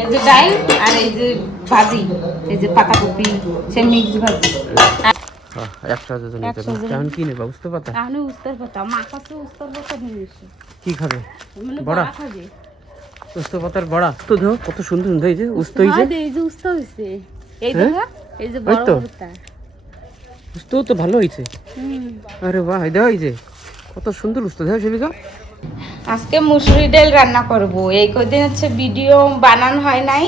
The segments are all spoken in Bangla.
এই যে ডাল আর এই যে ভাজি, এই যে পাতাকপি, সে মিক্স ভাজি। একসাথে তো নিতে পারবো। এখন কি নেবা? উস্তা পাতা? তাহলে উস্তার পাতা, মা কাছে উস্তার পাতা নিয়ে এসো। কি খাবে? মানে বড়া খাবে। উস্তা পাতার বড়া তো দেখো কত সুন্দর সুন্দর। এই যে উস্তা হইছে, এই যে উস্তা হইছে, এই দেখো এই যে বড় উস্তা। উস্তাও তো ভালো হইছে। আরে বাহ, এই দেখো এই যে কত সুন্দর উস্তা। দেখো শিবিকা, আজকে মুসুরি ডাল রান্না করব। এই কদিন হচ্ছে ভিডিও বানানো হয় নাই,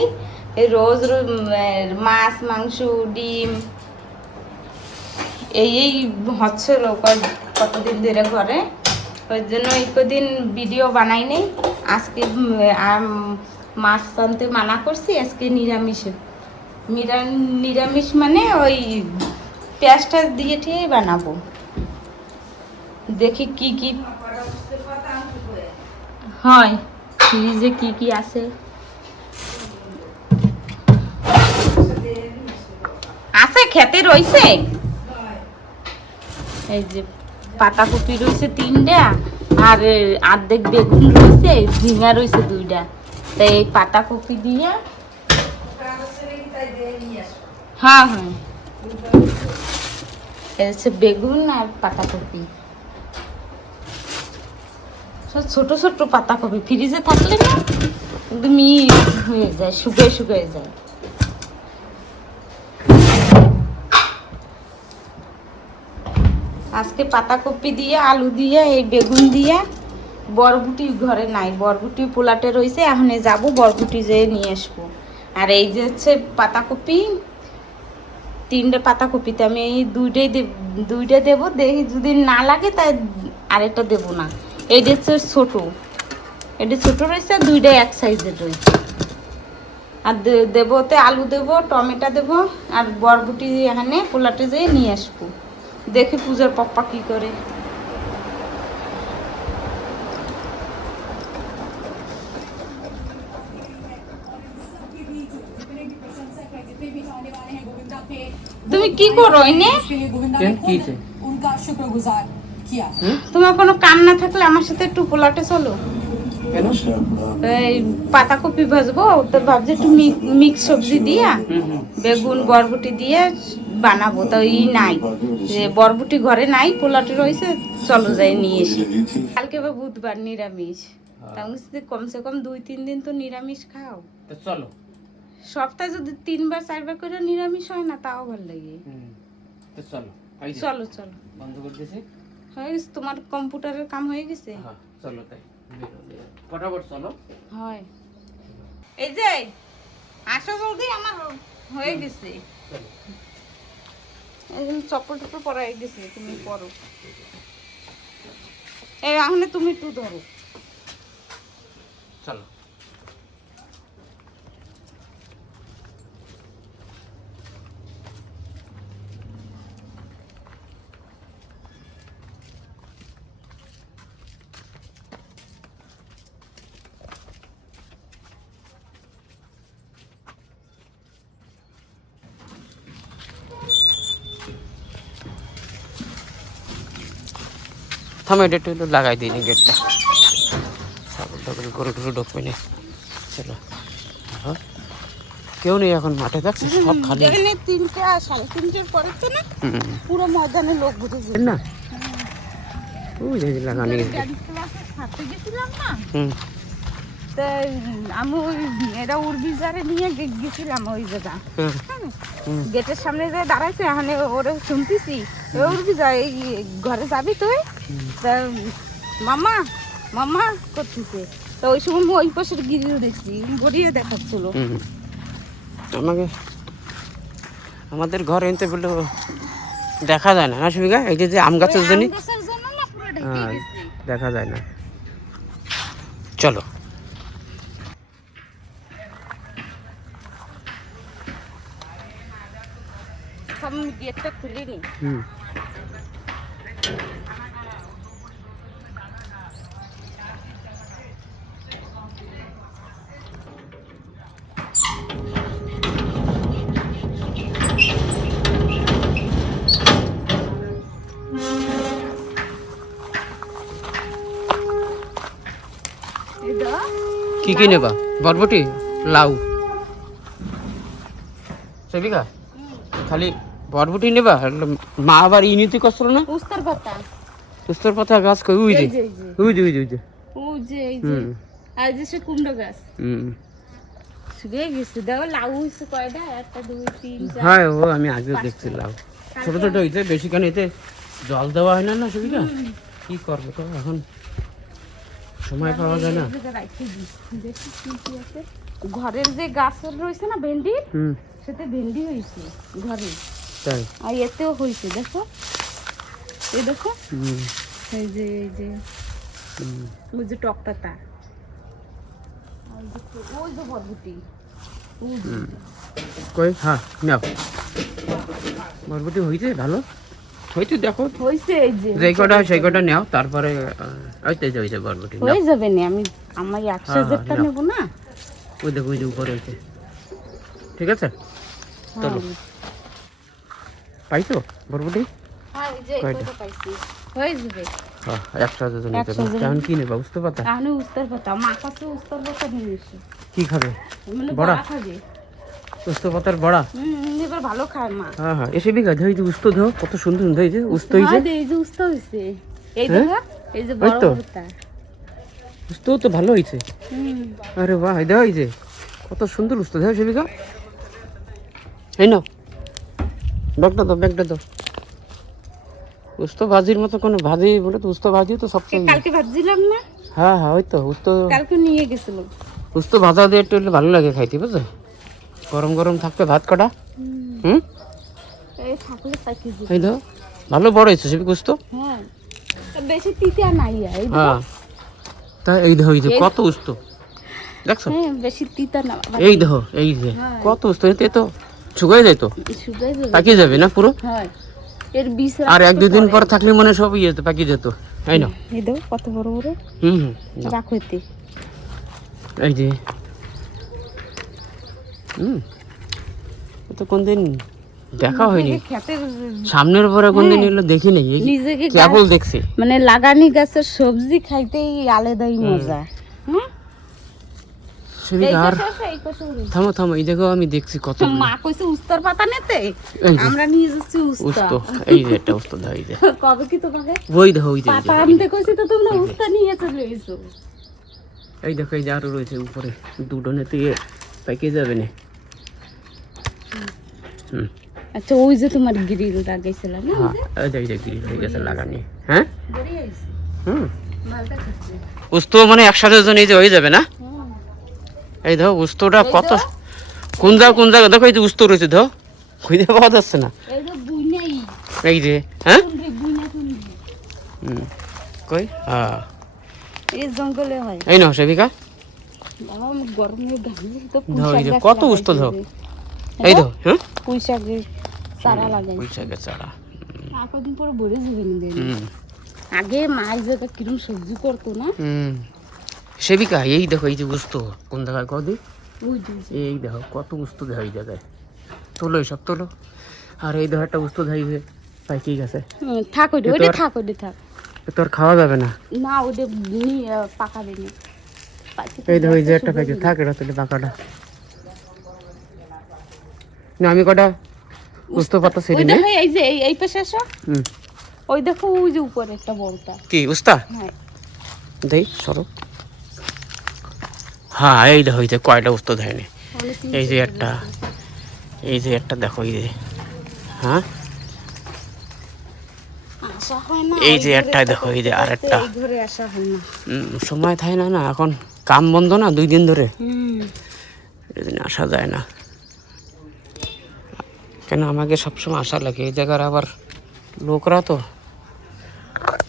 এই রোজ মাছ মাংস ডিম এই হচ্ছিল কতদিন ধরে ঘরে, ওই জন্য এই কদিন ভিডিও বানাই নেই। আজকে মাছ আনতে মানা করছি, আজকে নিরামিষ মানে ওই পেঁয়াজ টাজ দিয়ে ঠিক বানাবো। দেখি কি কি হয়, ফ্রিজে কি কি আছে। আছে খেতে রইছে, এই যে পাতাকপি রয়েছে 3টা, আর অর্ধেক বেগুন রয়েছে, ঝিঙা রয়েছে 2টা। তাই এই পাতাকপি দিয়ে, হ্যাঁ হ্যাঁ, এই হচ্ছে বেগুন আর পাতাকপি, ছোট ছোট পাতাকপি। ফ্রিজে থাকলে না একদম হয়ে যায়, শুকিয়ে যায়। আজকে পাতাকপি দিয়ে, আলু দিয়ে, এই বেগুন দিয়ে, বরবুটি ঘরে নাই, বরবুটি পোলাটে রয়েছে, এখন যাব বরবুটি যেয়ে নিয়ে আসবো। আর এই যে হচ্ছে পাতাকপি, 3টে পাতাকপিতে আমি এই 2টা দেবো, দেখি যদি না লাগে তাই আরেকটা দেবো না। এইটা হচ্ছে ছোটো, এটা ছোটো রয়েছে, 2টা এক সাইজের রয়েছে। আর দেবো ওতে আলু দেবো, টমেটো দেবো, আর বরবুটি এখানে পোলাটে যেয়ে নিয়ে আসবো। দেখি পূজার পাপ্পা কি করে। তুমি কি করো এনে? তোমার কোনো কাম না থাকলে আমার সাথে একটু পোলাটে চলো। এই পাতাকপি ভাজবো, তো ভাবছি একটু মিক্স সবজি দিয়া বেগুন বরবটি দিয়ে বানাবো। তো নাই, যে বরবটি ঘরে নাই, পোলাটে রয়েছে, চলো যাই নিয়ে এসি। কালকে বা বুধবার নিরামিষ, তাহলে কমসে কম 2-3 দিন তো নিরামিষ খাও। চলো, সপ্তাহে যদি 3বার 4বার করে নিরামিষ হয় না, তাও ভালো লাগে। চলো চলো চলো, বন্ধ করে দিয়েছি। হয়ে গেছে তোমার কম্পিউটারের কাম হয়ে গেছে? চলো তাই ফটাফট চলো। হয় এই যে আসো জলদি, আমার হয়ে গেছে। একদম চপ্পল টপ্পল পরা হয়ে গেছে, তুমি পরো। এই এখন তুমি একটু ধরো। চলো, থামো, এটা একটু লাগাই দিই গেটটা, ছাগল টাগল গরু টরু ঢুকবে না। চলো, কেউ নেই এখন মাঠে, থাকছে সব খালি। 3টা 3:30 পরে তো না পুরো ময়দানে লোক বুঝেছে না, ওই যে লাগানি ছাড়তে গেছিলাম না, তাই আমি ওই এরা উর্বিজারে নিয়ে গেছিলাম ওই জায়গা, গেটের সামনে যে দাঁড়াইছে, এখানে ওরা শুনতেছি উর্বিজা এই ঘরে যাবি তুই, তা মামা মামা করতেছে। তো ওই সময় ওই পাশের গিরিও দেখছি, গড়িয়ে দেখাচ্ছিল আমাকে। আমাদের ঘর এনতে বললে দেখা যায় না, না সুবিধা। এই যে আম গাছের জন্য দেখা যায় না। চলো, গেটটা খুলিনি। কি কি নেবা? বরবটি, লাউ, সেবিকা খালি বরবটি নেবা মা আবার ইউনিটি করছিল না উস্তার পাতা উস্তর পাতা গাছ কই ওই যে এই যে এই যে ওই যে ওই যে ওই যে ও যে এই যে আর যে সে কুমড়ো গাছ শুকিয়ে গেছে দেখো লাউ হয়েছে কয়টা 1 2 3 4 হ্যাঁ ও আমি আগেও দেখছিলাম ছোট ছোট হইতে বেশিখানে এতে জল দেওয়া হয় না না সেবিকা কি করবো তো এখন সময় পাওয়া যায় না দেখি কি আছে ঘরের যে গাছ রয়েছে না ভেন্ডি সেতে ভেন্ডি হয়েছে ঘরে তাই আর এতেও হয়েছে দেখো এই দেখো এই যে ওই যে টক পাতা ওই যে বরবটি কই হ্যাঁ নাও বরবটি হয়েছে ভালো হয়েছে দেখো হয়েছে এই যে যেই কটা সেই কটা নাও তারপরে হইতে হয়েছে বরবটি হয়ে যাবে না আমি আমার 100,000 টা নেব না ওই দেখো ওই যে উপরে হয়েছে ঠিক আছে চলো পাইছো বরবটি হ্যাঁ এই যে এই কয়টা পাইছি হয়ে যাবে হ্যাঁ 100,000 নিতে হবে এখন কি নেবা বুঝতে পারতা আমি উস্তার পাতা মা কাছে উস্তার পাতা নিয়ে এসে কি খাবে মানে বড়া বড়া খাবে উস্তো পাতার বড়া এবার ভালো খায় মা হ্যাঁ হ্যাঁ এসে বিঘা ধই যে উস্তো ধো কত সুন্দর হয়েছে উস্তো হয়েছে এই যে উস্তা হইছে এই দেখো এই যে বড় বড়টা উস্তো তো ভালো হয়েছে আরে বাহ এই দেখো এই যে কত সুন্দর উস্তো দেখো সেবিকা এই নাও ব্যাগটা দাও উস্তো ভাজির মতো কোনো ভাজি বলে তো উস্তো ভাজি তো সবচেয়ে কালকে ভাজিলাম না হ্যাঁ হ্যাঁ ওই তো উস্তো কালকে নিয়ে গেছিল উস্তো ভাজা দিয়ে একটু হলে ভালো লাগে খাইতে বুঝছো গরম গরম থাকবে ভাত কটা এই থাকলে পাকি দিই এই দাও ভালো বড় হয়েছে সেবিকা উস্তো হ্যাঁ বেশি তিতা নাই এই হ্যাঁ তা এই দেখো এই যে কত উস্তো দেখছো হ্যাঁ বেশি তিতা না এই দেখো এই যে কত উস্তো এতে তো শুকাই যায় তো শুকাই যাবে পাকিয়ে যাবে না পুরো হ্যাঁ এর বিষ আর 1-2 দিন পর থাকলে মনে সব ইয়ে পাকিয়ে যেত এই না এই দাও কত বড় বড় রাখো এতে এই যে তো কোনদিন দেখা হয়নি খেতের সামনের পরে কোনদিন এলো দেখি নাই নিজেকে কেবল দেখছি মানে লাগানি গাছের সবজি খাইতেই আলাদাই মজা আর থামো এই দেখো আমি দেখছি কত মা কইছে উস্তার পাতা নিতে আমরা নিয়ে যাচ্ছি উস্তা এই যে একটা উস্তা দাও এই যে কবে কি তোমাকে ওই দেখো ওই যে পাতা আনতে কইছি তো তোমরা উস্তা নিয়ে চলে এসো এই দেখো এই যে আরো রয়েছে উপরে দুটো নেতে পাকিয়ে যাবে না আচ্ছা ওই যে তোমার গ্রিল লাগাইছিল না এই যে গ্রিল হয়ে গেছে লাগানি হ্যাঁ বড়ি আইছে ভালটা খাচ্ছে উস্তো মানে একসাথে জন এই যে হয়ে যাবে না এই দেখো উস্তোটা কত কোন জায়গা দেখো এই যে উস্তো রয়েছে ধো খুঁজে পাওয়া যাচ্ছে না এই যে বুইনাই এই যে হ্যাঁ বুইনা কই হ্যাঁ এই জঙ্গলে হয় এই নাও সেবিকা বাবা আমি গরমে গালি তো ধো এই যে কত উস্তো ধো এই ধো হ্যাঁ পুঁইশাকের চারা লাগাই পুঁইশাকের চারা কদিন পরে ভরে যাবে আগে মাছ জায়গা কিরম সবজি করতো না সেবিকা এই দেখো এই যে উস্তো কোন জায়গায় কদি ওই এই দেখো কত উস্তো দেখো এই জায়গায় তোলো সব তোলো আর এই দেখো একটা উস্তো দেয় যে পাইকি গেছে থাক ওইটা থাক তো আর খাওয়া যাবে না না ওইটা পাকাবে না এই দেখো এই যে একটা প্যাকেট থাক এটা তুলে পাকাটা না আমি কটা উস্তো পাতা সেরি না এই যে এই পাশে আসো ওই দেখো ওই যে উপরে একটা বড়টা কি উস্তা হ্যাঁ দেই সরো হ্যাঁ এই দেখো এই যে কয়টা উস্তো দেয়নি এই যে একটা দেখো এই যে হ্যাঁ আসা হয় না এই যে একটা দেখো এই যে আরেকটা ঘরে আসা হয় না সময় থাকে না এখন কাম বন্ধ না 2 দিন ধরে এদিন আসা যায় না কেন আমাকে সবসময় আসা লাগে এই জায়গার আবার লোকরা তো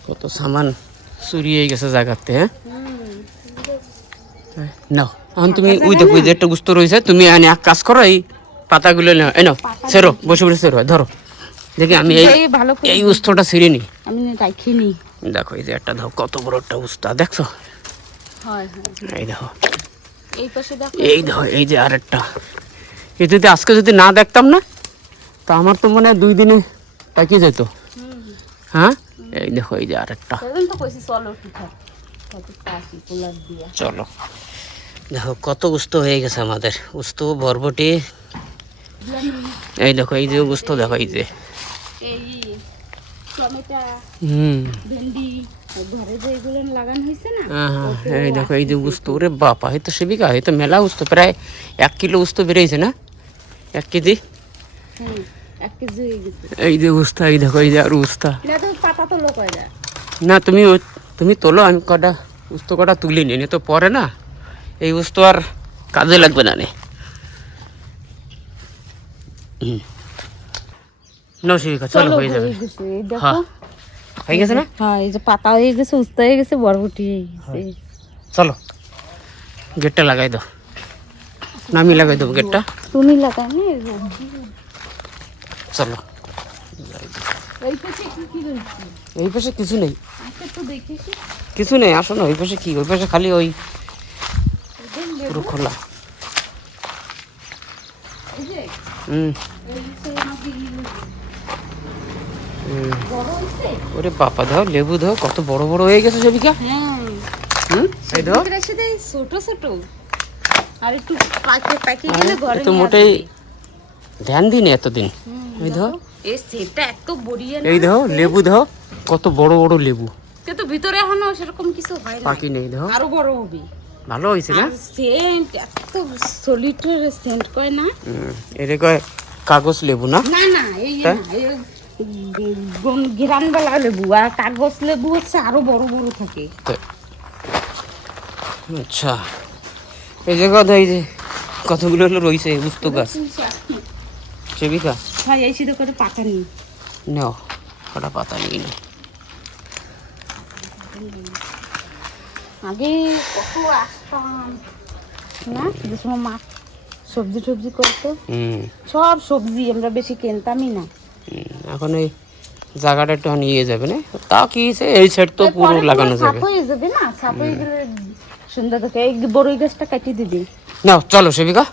কত সামান চুরিয়ে গেছে জায়গাতে হ্যাঁ নাও এখন তুমি ওই দেখো যে একটা গুস্ত রয়েছে তুমি এনে এক কাজ করো এই পাতাগুলো নাও এই নাও সেরো বসে সেরো ধরো দেখি আমি এই উস্তটা ছিঁড়ে নি আমি রাখিনি দেখো এই যে একটা দাও কত বড় একটা উস্তা দেখছো এই দেখো এই পাশে দেখো এই দেখো এই যে আরেকটা এই যদি আজকে যদি না দেখতাম না তা আমার তো মনে হয় 2 দিনে পাকিয়ে যেত হ্যাঁ এই দেখো এই যে আরেকটা চলো দেখো কত উস্তো হয়ে গেছে আমাদের উস্তো বরবটি এই দেখো এই যে গোস্ত দেখো এই যে এই টমেটো, হুম ভেন্ডি, ঘরে যে এগুলো লাগানো হয়েছে না, এই দেখো এই যে গোস্ত, ওরে বাবা এই তো সেবিকা, এই তো মেলা গোস্ত, প্রায় 1 কিলো গোস্ত বেরিয়েছে না, 1 কেজি। 1 কেজি হয়ে গেছে। এই যে গোস্ত, এই দেখো এই যে আর গোস্ত না তো পাতা তো লোক হয়ে যায় না, তুমি তোলো, আমি কটা গোস্ত কটা তুলি নি, তো পরে না এই গোস্ত আর কাজে লাগবে না নে। নাও সেবিকা চলো, হয়ে যাবে। হ্যাঁ হয়ে গেছে না? হ্যাঁ এই যে পাতা হয়ে গেছে, উস্তা হয়ে গেছে, বরবটি হয়ে গেছে। চলো গেটটা লাগাই দাও, না আমি লাগাই দেবো গেটটা, তুমি লাগাই না। চলো। এই পাশে কি রয়েছে? এই পাশে কিছু নেই, আচ্ছা তো দেখেছি। কিছু নেই, আসো না। ওই পাশে কি, ওই পাশে খালি ওই পুরো খোলা। এই যে হুম এই যে আমাদের হুম। বড় হইছে। ওরে বাবা দাও, লেবু দাও, কত বড় বড় হয়ে গেছে সেবিকা। হ্যাঁ এই দাও, রেখে দেই ছোট ছোট, আর একটু পাকি গেলে ঘরে তো নিয়ে মোটেই আসবে। ধ্যান দিনে এতদিন। এই দাও, এই সেটটা এত বড়িয়ে না। এই দাও লেবু দাও, কত বড় বড় লেবু, কিন্তু ভিতরে এখনো সেরকম কিছু হয় না, পাকি নেই। দাও, আরো বড় হবে। ভালো হয়েছে না? সেন্ট এত সলিটার সেন্ট কয় না। এটা কয় কাগজ লেবু না? না না এই না, এই গ্রানবেলা লেবু, আর কাগজ লেবু হচ্ছে আরো বড় বড় থাকে। আচ্ছা এই যে কথা, এই যে কতগুলো হলো রয়েছে বুঝত গাছ সেবিকা। হ্যাঁ এই সিধে করে পাতা নিই। নাও কটা পাতা নিয়ে নাও। আগে কত আসতাম না, যে সময় মা সবজি টবজি করতো, সব সবজি আমরা বেশি কিনতামই না। এখন এই জায়গাটা একটু নিয়ে যাবে না, তা কি হয়েছে, এই সাইড তো পুরো লাগানো যাবে। সাপ হয়ে যাবে না, সাপ হয়ে গেলে সুন্দর দেখে। এই বড়ই গাছটা কাটিয়ে দিবি। নাও চলো সেবিকা।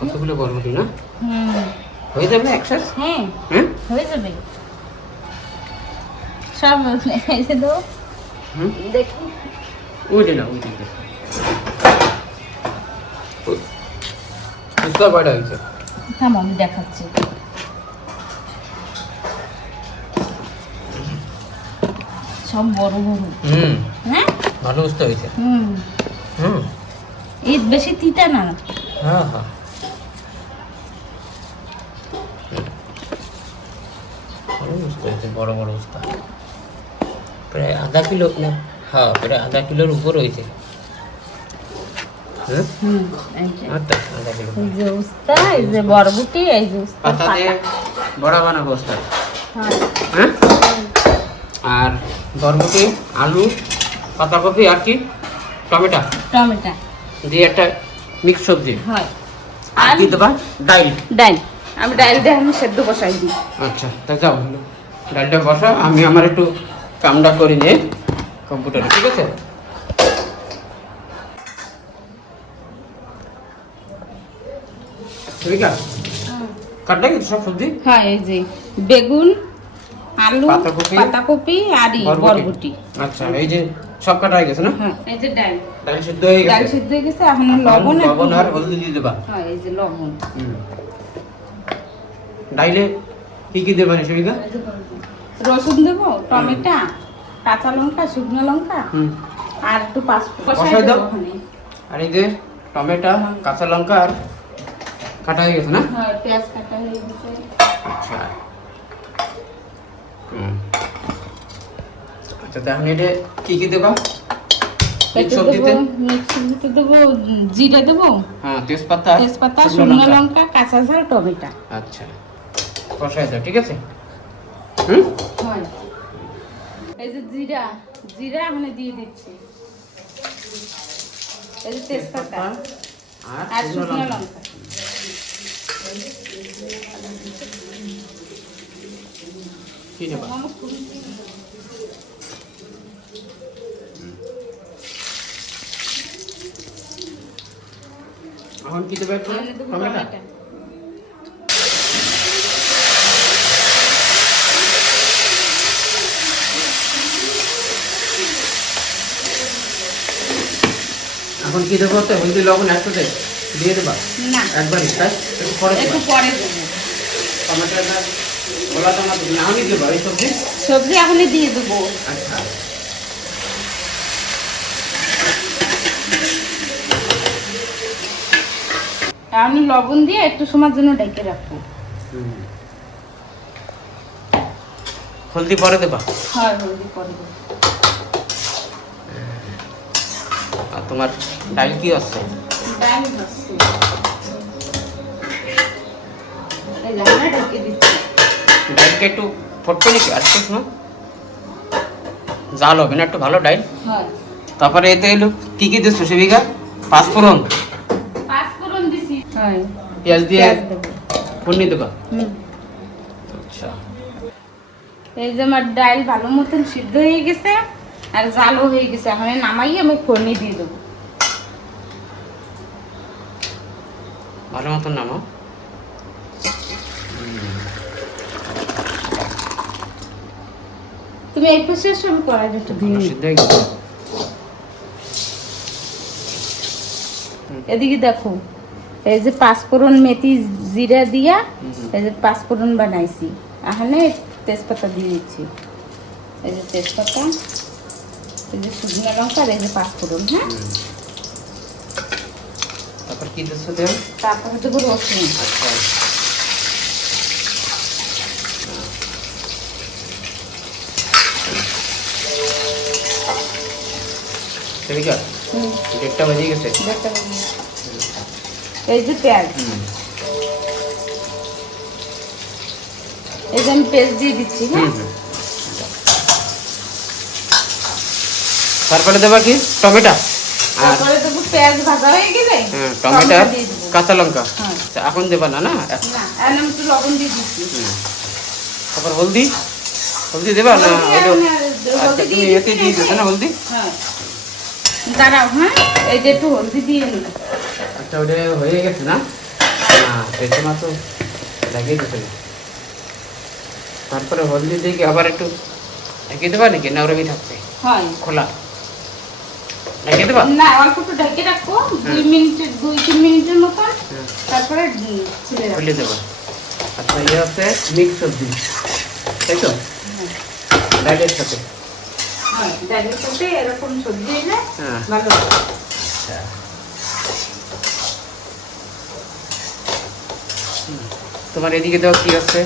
কতগুলো বরবটি না হয়ে যাবে একসাথে? হ্যাঁ হ্যাঁ হয়ে যাবে সব। এই যে দাও, দেখি ওই যে না, ওই দিকে বুঝতে পারা হয়েছে। থাম আমি দেখাচ্ছি। সব বড় বড়। হ্যাঁ ভালো বুঝতে হয়েছে। ঈদ বেশি তিতা না। হ্যাঁ হ্যাঁ ভালো বুঝতে হয়েছে, বড় বড় বুঝতে, প্রায় আধা কিলো না, হ্যাঁ প্রায় আধা কিলোর উপর হয়েছে। আধা কিলো এই যে উস্তা, এই যে বরবটি, এই যে উস্তা পাতা দিয়ে বড়া বানাবো উস্তা। হ্যাঁ হ্যাঁ আর বরবটি, আলু, পাতাকপি আর কি টমেটো টমেটো দিয়ে একটা মিক্স সবজি। হয় আর কি দেবা? ডাল। ডাল, আমি ডাল দিয়ে আমি সেদ্ধ বসাই দিই। আচ্ছা তা যাও, ডালটা বসা, আমি আমার একটু কামটা করে নিয়ে কম্পিউটারে, ঠিক আছে? ঠিক আছে কাটলে কি সব সবজি? হ্যাঁ এই যে বেগুন, আলু, পাতাকপি, পাতাকপি আর বরবটি। আচ্ছা এই যে সব কাটা হয়ে গেছে না? হ্যাঁ এই যে ডাল, ডাল সিদ্ধ হয়ে ডাল গেছে, সিদ্ধ হয়ে গেছে, এখন লবণ লবণ আর হলদি দিয়ে দেবা। হ্যাঁ এই যে লবণ। ডাইলে কি কি দেবা সেবিকা? রসুন দেবো, টমেটো, কাঁচা লঙ্কা, শুকনো লঙ্কা আর একটু পাঁচফোড়ন কষাই দাও। ওখানে। আর এই যে টমেটো, কাঁচা লঙ্কা আর কাটা হয়ে গেছে না? হ্যাঁ পেঁয়াজ কাটা হয়ে গেছে। আচ্ছা আচ্ছা তাহলে এটা কি কি দেবা মিক্স সবজিতে? মিক্স সবজিতে দেবো জিরে দেবো, হ্যাঁ তেজপাতা, তেজপাতা, শুকনো লঙ্কা, কাঁচা ঝাল, টমেটো। আচ্ছা কষাই দাও, ঠিক আছে? হয় এই যে জিরা, জিরা এখানে দিয়ে দিচ্ছি। এই যে তেজপাতা আর আর শুকনো শুকনো লঙ্কা। লঙ্কা। কি দেবা? এখন কি দেবে একটু? এনে দেবো টমেটো। টমেটো। এখন কি দেবো? তো হলদি লবণ একসাথে দিয়ে দেবা না একবারই, তাই? একটু পরে দেবা। একটু পরে দেবো। টমেটোটা গলা টমাটো নাহলে দেবা এই সবজি? সবজি এখনই দিয়ে দেবো। আচ্ছা। আমি লবণ দিয়ে একটু সময়ের জন্য ঢেকে রাখবো। হলদি পরে দেবা? হয় হলদি পরে দেবো। আর তোমার ডাল কি আছে? ডাল হচ্ছে এই যে আমরা ঢেকে দিচ্ছি। ডালকে একটু ফটকে দিকে আর কিছু না, জাল হবে না, একটু ভালো ডাল। হয় তারপরে এতে এলো কি কি দিচ্ছ সেবিকা? পাঁচফোড়ন, পাঁচফোড়ন দিছি। হয় পেঁয়াজ দিয়ে পেঁয়াজ দেবো। ফোড়নি দেবা। হুম। আচ্ছা। এই যে আমার ডাল ভালো মতন সিদ্ধ হয়ে গেছে আর জালও হয়ে গেছে, এখন নামাই আমি ফোড়নি দিয়ে দেবো। ভালো মতন নামো। তুমি এই পাশে এসো, আমি কড়াইটা একটু ধুয়ে নিই। সিদ্ধ হয়ে গেছে। এদিকে দেখো, এই যে পাঁচফোড়ন মেথি জিরা দিয়া এই যে পাঁচফোড়ন বানাইছি, এখানে তেজপাতা দিয়ে দিচ্ছি। এই যে তেজপাতা, এই যে শুকনো লঙ্কা আর এই যে পাঁচফোড়ন। হ্যাঁ, তারপর কি দিচ্ছ দেব? তারপরে দেবো রসুন। আচ্ছা। সেবিকা হুম, ডেটটা বেজে গেছে। দেখতে পাবি। এই যে পেঁয়াজ, এই যে আমি পেস্ট দিয়ে দিচ্ছি। হ্যাঁ, তারপরে দেবা কি? টমেটো আর তারপরে দেবো পেঁয়াজ ভাজা হয়ে গেলে টমেটো আর দিয়ে দেবো। কাঁচা লঙ্কা। হ্যাঁ। আচ্ছা, এখন দেবা না? না না, আর আমি একটু লবণ দিয়ে দিচ্ছি। তারপর হলদি, হলদি দেবা না? হলদি আর ওই না, তো- আচ্ছা, হলদি তুমি দিয়ে এতে দিচ্ছি দিয়ে না, দিচ্ছ না হলদি? হ্যাঁ, দাঁড়াও। হ্যাঁ, এই যে একটু হলদি দিয়ে নিই। আচ্ছা, ওটা হয়ে গেছে না? না, পেঁচে মাছ তো লাগিয়ে দিতে হবে। তারপরে হলদি দিয়ে কি আবার একটু ঢেকে দেবা নাকি, না ওরকমই থাকছে হয় খোলা? ঢেকে দেবা? না, অল্প একটু ঢেকে রাখবো 2-3 মিনিটের মতন, তারপরে ছেড়ে রাখবো। খুলে দেবা। আচ্ছা, ইয়ে হচ্ছে মিক্স সবজি, তাই তো? ডালের সাথে। হ্যাঁ, ডালের সাথে এরকম সবজি এলে হ্যাঁ। ভালো হবে। আচ্ছা। তোমার এদিকে দেওয়া কি আছে?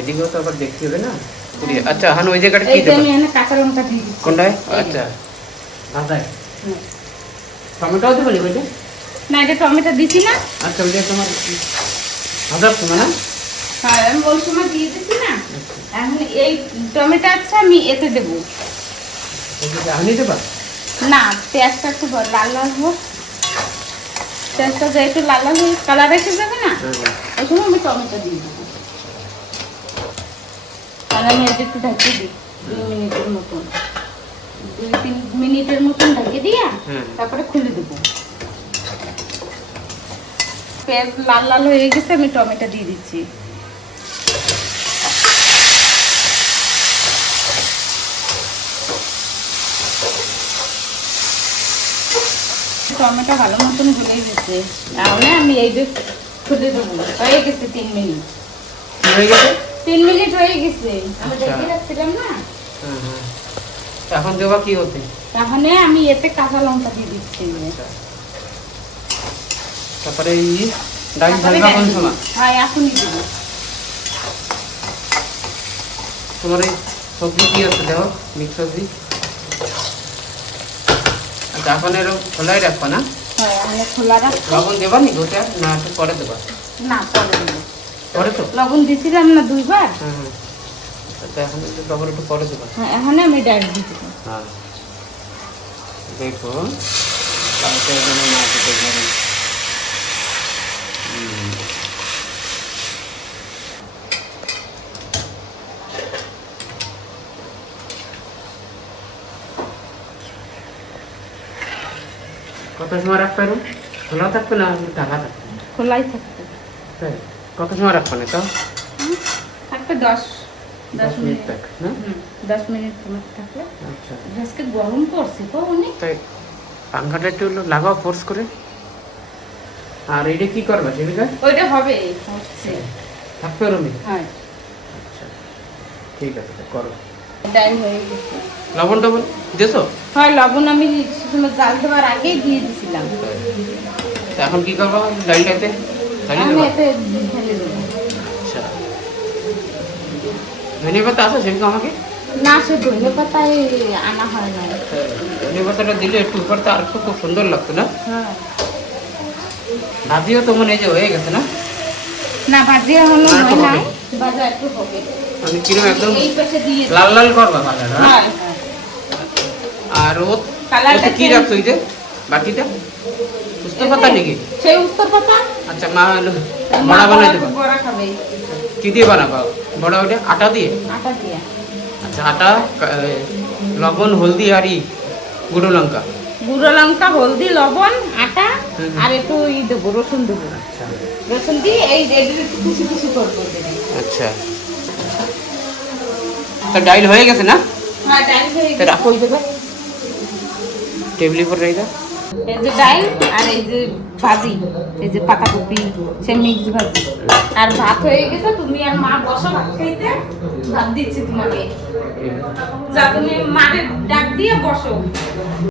এদিকেও তো আবার দেখতে হবে না? আচ্ছা, এখন ওই জায়গাটা কি এই যে দেবো? আমি এখানে কাঁচা লঙ্কা দিয়ে দিচ্ছি। কোনটায়? এই যে। আচ্ছা, ভাজায় হুম। টমেটোও দেবো নি ওইটা? না, এটা টমেটো দিছি না। আচ্ছা, ওইটা তোমার ভাজার সময় না? হ্যাঁ, আমি ওই সময় দিয়ে দিছি না। এখন এই টমেটো আছে আমি এতে দেবো। আনি দেবা? না, পেঁয়াজটা একটু লাল লাল হোক, পেঁয়াজটা যে একটু লাল লাল হয়ে কালার এসে যাবে না, ওই সময় আমি টমেটো দিয়ে দেবো। তাহলে আমি এটা একটু ঢেকে দিই 2 মিনিটের মতন, 2-3 মিনিটের মতন ঢেকে দিয়া তারপরে খুলে দেবো। পেঁয়াজ লাল লাল হয়ে গেছে, আমি টমেটো দিয়ে দিচ্ছি। টমেটো ভালো মতন হয়ে গেছে, তাহলে আমি এই যে খুলে দেবো। হয়ে গেছে 3 মিনিট। কি হয়ে গেছে? 3 মিনিট হয়ে গেছে, আমি আচ্ছা। ঢেকে রাখছিলাম না। এখন দেবা কি হতে? তাহলে আমি এতে কাঁচা লঙ্কা দিয়ে দিচ্ছি। তারপরে এই ডাল তারপরে ভাজা কোন সময়? হ্যাঁ, এখনই দেবো। তোমার এই সবজি কি আছে দেখো, মিক্স সবজি। আচ্ছা, এখন এরকম খোলাই রাখবা না? হ্যাঁ, আমি খোলা রাখবো। লবণ দেবা নি ওটা, না একটু পরে দেবা? না, পরে দেবো। পরে তো? লবণ দিছিলাম না 2 বার। আচ্ছা, এখন একটু লবণ একটু পরে দেবা। হ্যাঁ, এখন আমি ডাল দিয়ে দেবো। হ্যাঁ, দেখো কালকে যেন না খেতে পারি। কত সময় রাখবে রুম? খোলা থাকবে না ঢাকা থাকবে? খোলাই থাকবে। তাই? কত সময় রাখবে না তাও? থাকবে 10 মিনিট থাক না? 10 মিনিট তোমার থাকলে। আচ্ছা, আজকে গরম পড়ছে তো অনেক। তাই পাঙ্খাটা একটু লাগাও ফোর্স করে। আর এটা কি করবে সেবিকা? ওইটা হবে, হচ্ছে। থাকবে রুমে? হ্যাঁ, আচ্ছা, ঠিক আছে, তো করো। ডাইল হয়ে গেছে। লবণ টবণ দিয়েছো? হয়, লবণ আমি তোমার জাল দেওয়ার আগেই দিয়ে দিয়েছিলাম। তো এখন কি করবো ডালটাতে? আমি এতে ঢেলে দেবো। আচ্ছা, ধনে পাতা আছে সেবিকা আমাকে? না, সে ধনে পাতায় আনা হয় না। ধনে পাতাটা দিলে একটু উপরটা আর একটু খুব সুন্দর লাগতো না? হ্যাঁ, ভাজিও তো মনে হয় যে হয়ে গেছে না? না ভাজি এখনো আর একটু হয় নাই, হবে। ভাজা একটু হবে। আমি কিরম একদম এই পাশে দিয়ে দিই। লাল লাল করবা ভাজাটা? হ্যাঁ, আর ও কালারটা কি রাখছো এই যে বাটিটা? উস্তা পাতা নাকি? সেই উত্তর পাতা। আচ্ছা, মা বড়া বানাই দেবো। বড়া খাবে কি দিয়ে বানাবো বড়া? ওটা আটা দিয়ে? আটা দিয়ে। আচ্ছা, আটা, লবণ, হলদি আর গুঁড়ো লঙ্কা। গুঁড়ো লঙ্কা, হলদি, লবণ, আটা হুম। আর একটু দেবো, রসুন দেবো। আচ্ছা রসুন দিয়ে এই একটু কুচি কুচি করবো। আচ্ছা, তো ডাইল হয়ে গেছে না? হ্যাঁ, ডাল হয়ে তো গেছে। রাখো ওই জায়গায়, টেবিলের উপর রেখে দাও। এই যে ডাল আর এই যে ভাজি, এই যে পাতাকপি, সে মিক্স ভাজি। আর ভাত হয়ে গেছে, তুমি আর মা বসো ভাত খাইতে। ভাত দিচ্ছি তোমাকে, যা তুমি মাকে ডাক দিয়ে বসো।